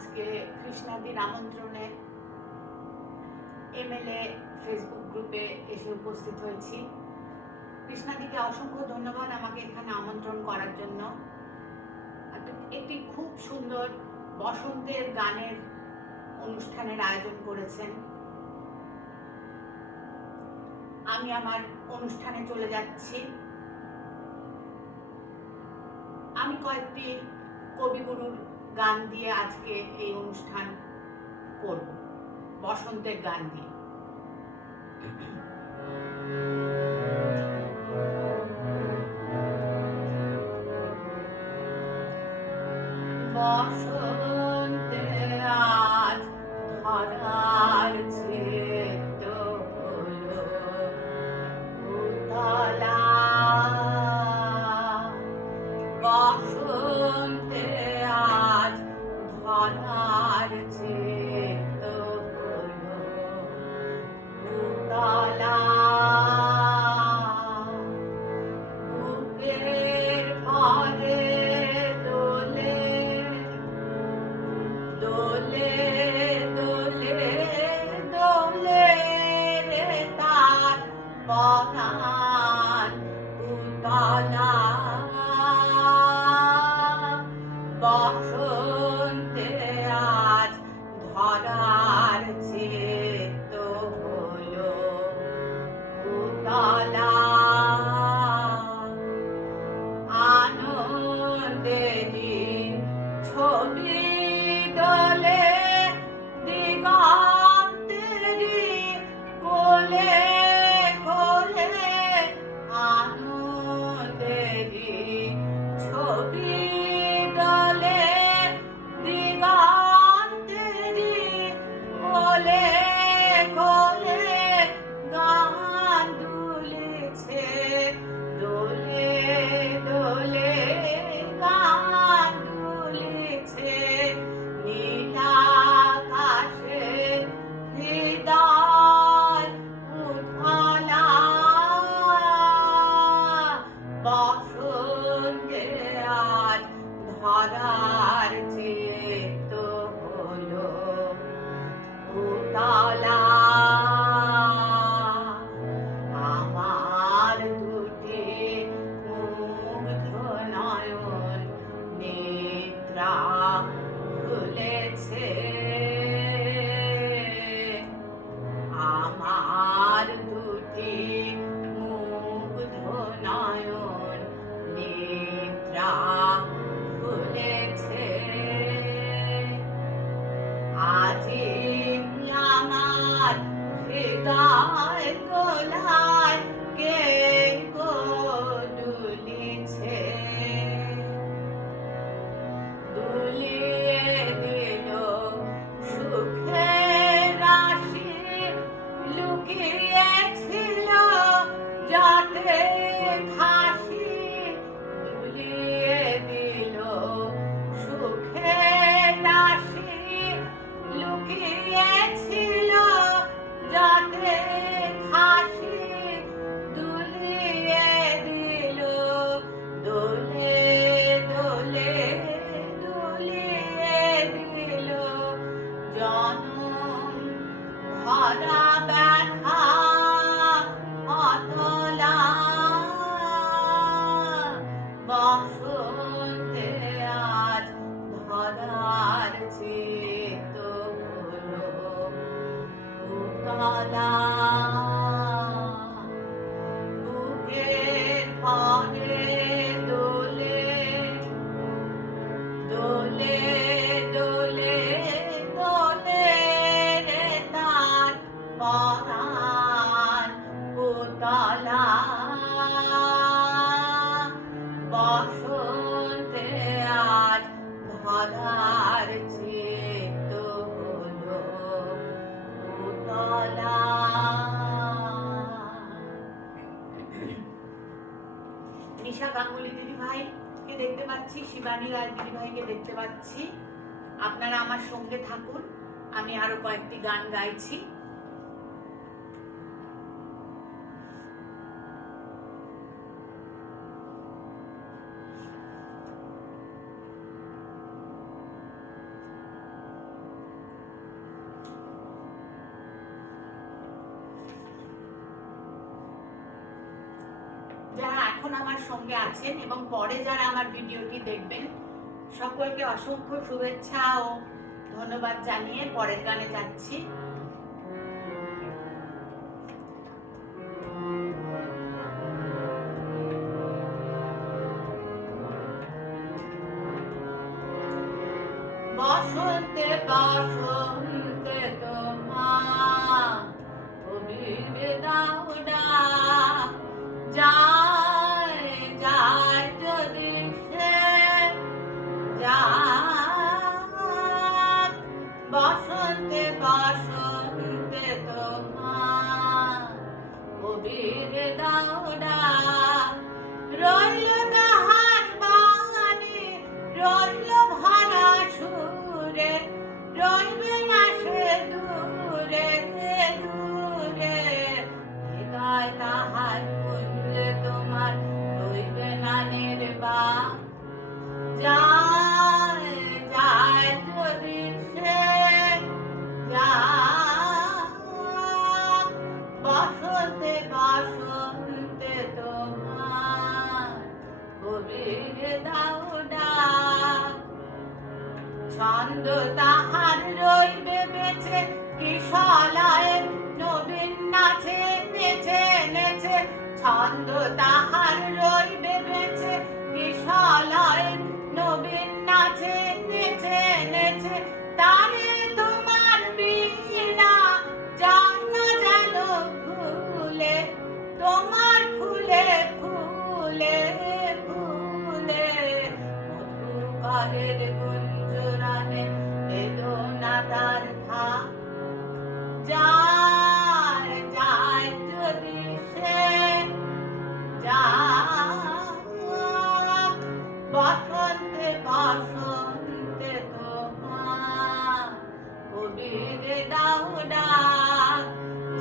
আজকে কৃষ্ণাদির আমন্ত্রণে MLA Facebook গ্রুপে এসে উপস্থিত হয়েছি। কৃষ্ণাদিকে অসংখ্য ধন্যবাদ আমাকে এখানে আমন্ত্রণ করার জন্য। একটি খুব সুন্দর বসন্তের গানের অনুষ্ঠানের আয়োজন করেছেন। আমি আমার অনুষ্ঠানে চলে যাচ্ছি। আমি কয়েকটি কবিগুরুর গান দিয়ে আজকে এই অনুষ্ঠান করব, বসন্তের গান দিয়ে। বসন্তে আজ ধরার ছেদ হলো উতলা, বসন্তে আজ ধরার ছেদ হলো উতলা, বুকের ভরে দোলে দোলে দোলে দোলে রে তার পরাণ উতলা, বসন্তে আজ ধরার ছেদ হলো উতলা, আনন্দেরই ছবি দোলে দিগন্তেরই কোলে কোলে, আনন্দেরই ছবি দোলে দিগন্তেরই কোলে কোলে, গান দুলেছে দোলে দোলে, গান দুলেছে নীলাকাশে হৃদয় উথলা, বসন্তে আজ ধরার ছেদ হলো উতলা, আমার দুটি মুগ্ধ নয়ন নেত্রা খুলেছে, আমার দুটি মুগ্ধ নয়ন নেত্রা খুলেছে, আজি আমার হৃদয় দোলায় কে গো দুলিছে, দুলিয়ে দিল সুখের রাশি লুকিয়েছিল যাতে খাসি, দুলিয়ে দিল সুখের রাশি লুকিয়েছিল যাতে খাসি, দুলিয়ে দিল দোলে দোলে দুলিয়ে দিল জনম ভরা ব্যথা অতলা, বসন্তে আজ ধরার ছেদ হলো উতলা, বুকের ভরে দোলে দোলে দোলে দোলে রে তার পরাণ উতলা, বসন্তে আজ ধরার ছেদ হলো উতলা। নিশা গাঙ্গুলি দিদি ভাইকে দেখতে পাচ্ছি, শিবানী রায় দিদি ভাইকে দেখতে পাচ্ছি। আপনারা আমার সঙ্গে থাকুন, আমি আরো কয়েকটি গান গাইছি। যারা এখন আমার সঙ্গে আছেন এবং পরে যারা আমার ভিডিওটি দেখবেন, সকলকে অসংখ্য শুভেচ্ছা ও ধন্যবাদ জানিয়ে পরের গানে যাচ্ছি। বসন্তে বসন্তে তোমার কবির দাও ডাক, যায় যায় যদি সে যাক। বসন্তে বসন্তে তোমার কবির দাও ডাক, রইল তাহার বাগানে রইল ভরা সুরে, রইবে না সে দূরে দূরে। হৃদয় তাহার কুঞ্জে তোমার রইবে না নির্বাক, যায় যায় যদি সে যাক। বসন্তে বসন্তে তোমার কবির দাও ডাক, ছন্দ তাহার রইবে বেঁচে কিশলয়ে নবীন নাচে নেচে নেচে। ছন্দ তাহার রইবে বেঁচে কিশলয়ে নবীন নাচে নেচে নেচে। তারে তোমার বীণা জানা যেন ফুলে, তোমার ফুলে ফুলে ফুলে। মধুকরের গুঞ্জরণে বেদনা তার থাক, যায় যায় যদি সে যাক। বসন্তে বসন্তে তোমার কবির দাও ডাক,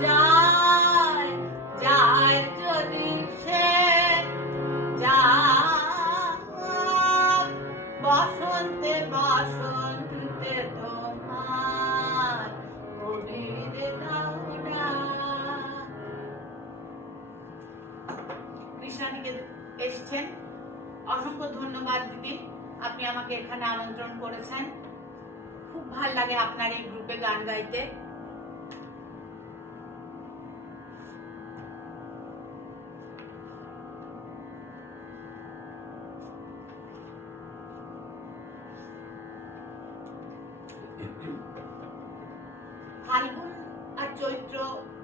যায় যায় যদি সে যাক। বসন্তে বসন্তে তোমার কবির দাও ডাক। কৃষ্ণাদিকে এসছেন, অসংখ্য ধন্যবাদ দিদি, আপনি আমাকে এখানে আমন্ত্রণ করেছেন। খুব ভালো লাগে আপনার এই গ্রুপে গান গাইতে। ফাল্গুন আর চৈত্র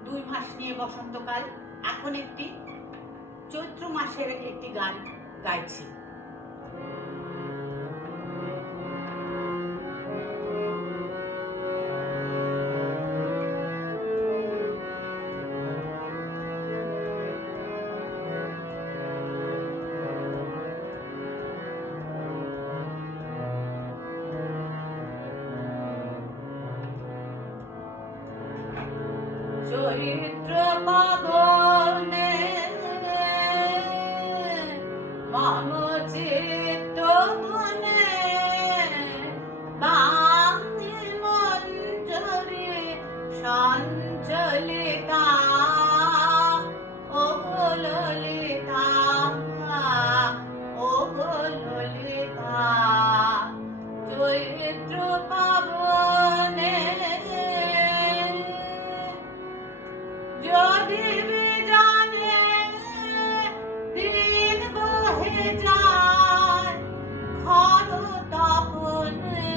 2 মাস নিয়ে বসন্তকাল। এখন একটি চৈত্র মাসের একটি গান গাইছি। চৈত্র পাবনে মম চিত্ত বনে, বাঙি মঞ্জরি সঞ্চলিতা, ও ললিতা ও ললিতা। চৈত্র পাবনে যদি বিজানে দিন বহে যায়, ঘন তপনে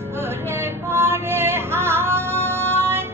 ঝরে পড়ে হায়।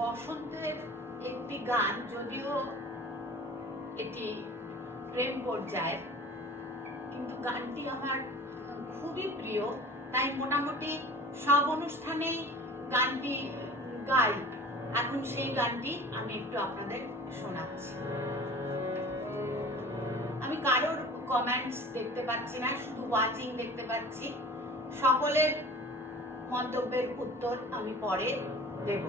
বসন্তের একটি গান, যদিও এটি প্রেম পর্যায়ের, কিন্তু গানটি আমার খুবই প্রিয়, তাই মোটামুটি সব অনুষ্ঠানেই গানটি গাই। এখন সেই গানটি আমি একটু আপনাদের শোনাচ্ছি। আমি কারোর কমেন্টস দেখতে পাচ্ছি না, শুধু ওয়াচিং দেখতে পাচ্ছি। সকলের মন্তব্যের উত্তর আমি পরে দেব।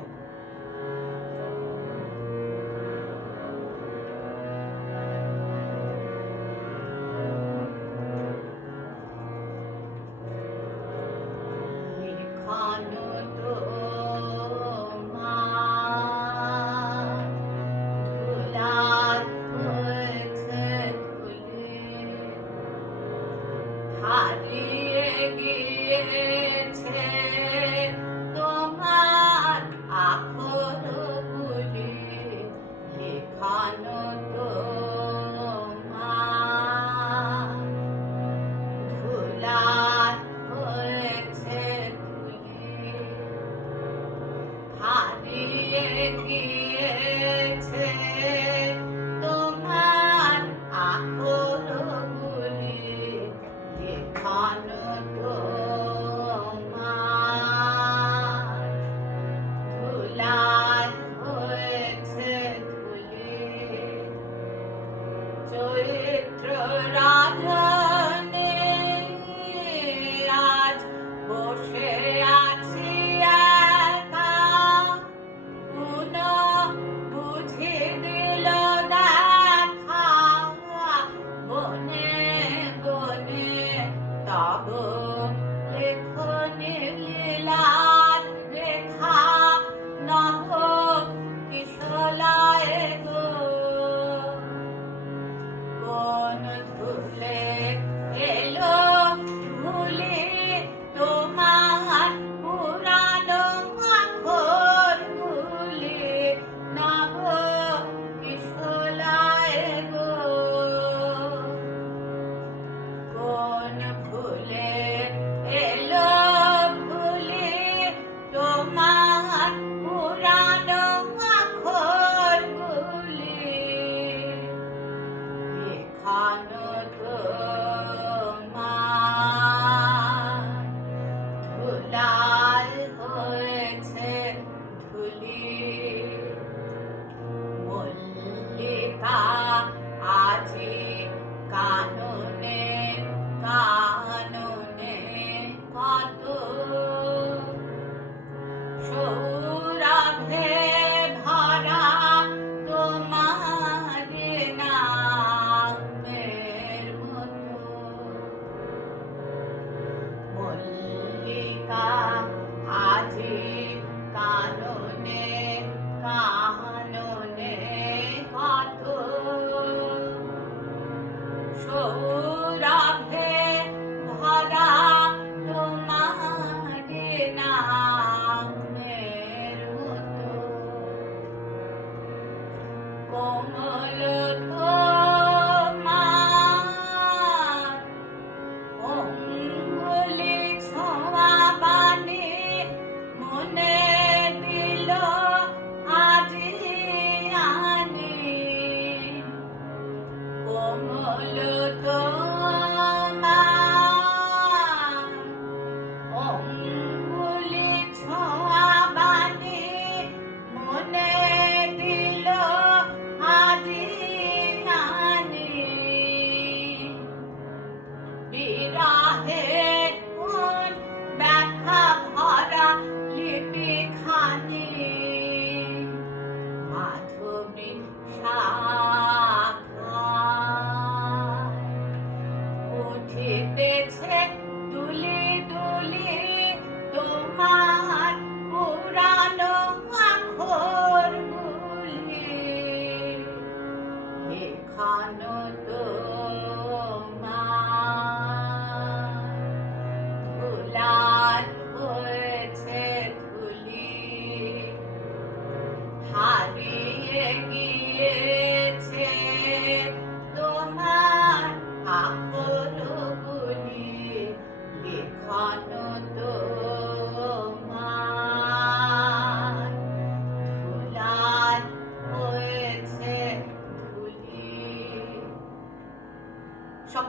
হারিয়ে গিয়েছে তোমার আখরগুলি, লেখানো তোমার ধুলার হয়েছে ধুলি। হারিয়ে গিয়েছে তোমার আখরগুলি, লেখানো তোমার ধুলার হয়েছে ধুলি। চৈত্র রাজনে আজ বসে আছি একা, পুনর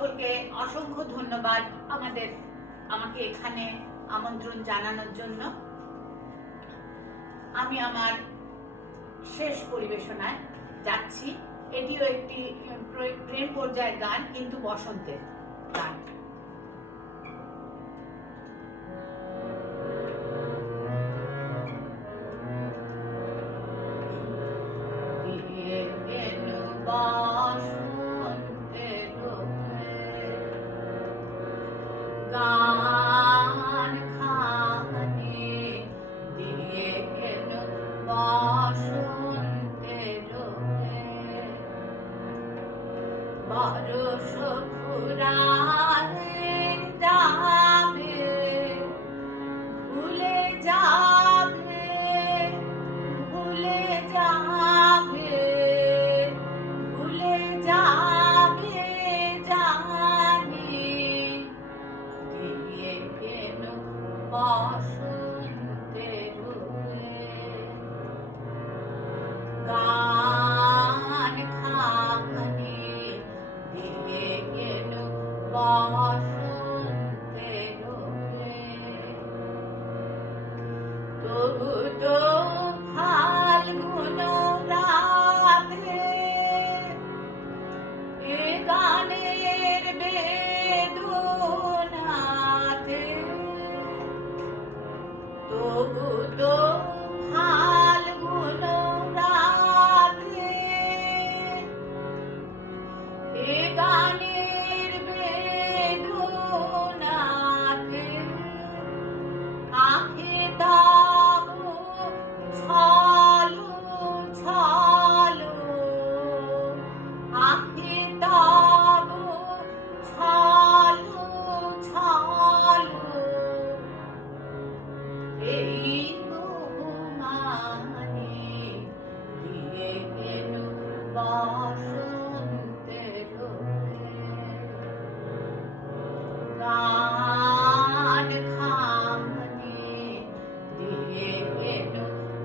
সকলকে অসংখ্য ধন্যবাদ আমাকে এখানে আমন্ত্রণ জানানোর জন্য। আমি আমার শেষ পরিবেশনায় যাচ্ছি। এটিও একটি প্রেম পর্যায়ের গান, কিন্তু বসন্তের গান। গান খানে দিয়ে গেল বসন্তের বরষ ফুরাতে যাবে, ভুলে যাবে, ভুলে যাবে, ভুলে যাবে জানি, দিয়ে গেল বসন্তের গান খানে দিয়ে গেল বসন্তের তবু তো ফাল্গুন রাতে এ গানের বেদনাতে, তবু তো ফাল্গুন রাতে এ গানের বেদনাতে আঁখে তাবু ছলো ছলো, আঁখে তাবু ছলো ছলো, এই বহুমানে দিয়ে গেল বসন্তের গান খানে দিয়ে গেল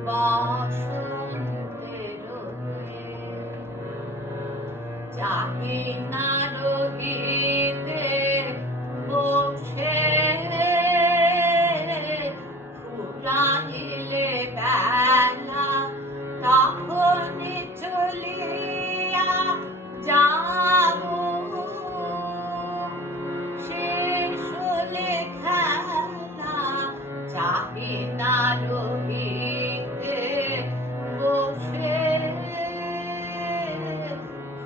বসন্তের চাহি না রহিতে বসে, ফুরাইলে বেলা তখন চলিয়া যাব, শেষ হলে খেলা চাহি না রহিতে বসে,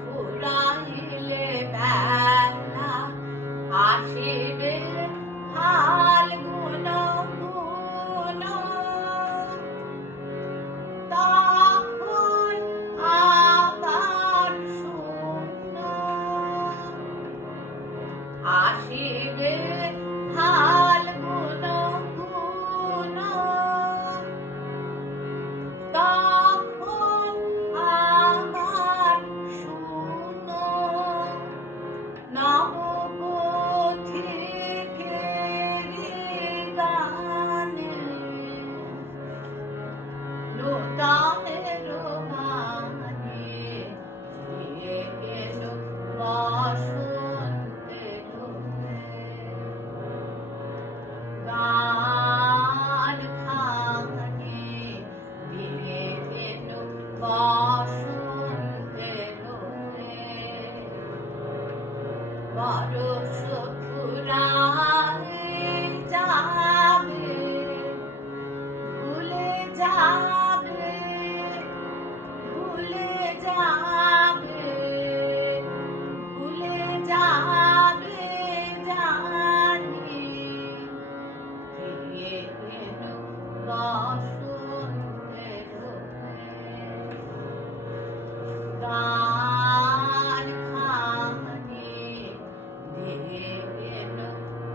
ফুরাইলে বেলা আসিবে ফাল্গুন পুন, তখন আবার শূন্য, আসিবে ফাল্গুন পুন, তখন আবার শূন্য, নবপথিকের গানে নূতনের গানে দিয়ে গেল বসন্তের গান খানে দিয়ে গেল বসন্তের বরষ ফুরাতে যাবে, ভুলে যাবে, ভুলে যাবে, ভুলে যাবে জানি, দিয়ে গেল বসন্তের গান খানে দিয়ে গেল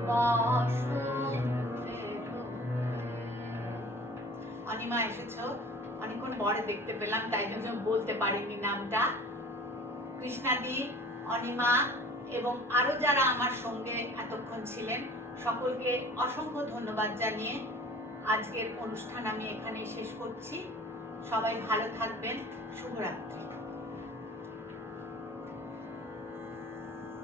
বসন্তের। অনিমা এসেছো, অনেকক্ষণ পরে দেখতে পেলাম, তাই জন্য বলতে পারিনি নামটা। কৃষ্ণাদি, অনিমা এবং আরো যারা আমার সঙ্গে এতক্ষণ ছিলেন, সকলকে অসংখ্য ধন্যবাদ জানিয়ে আজকের অনুষ্ঠান আমি এখানেই শেষ করছি। সবাই ভালো থাকবেন। শুভরাত্রি।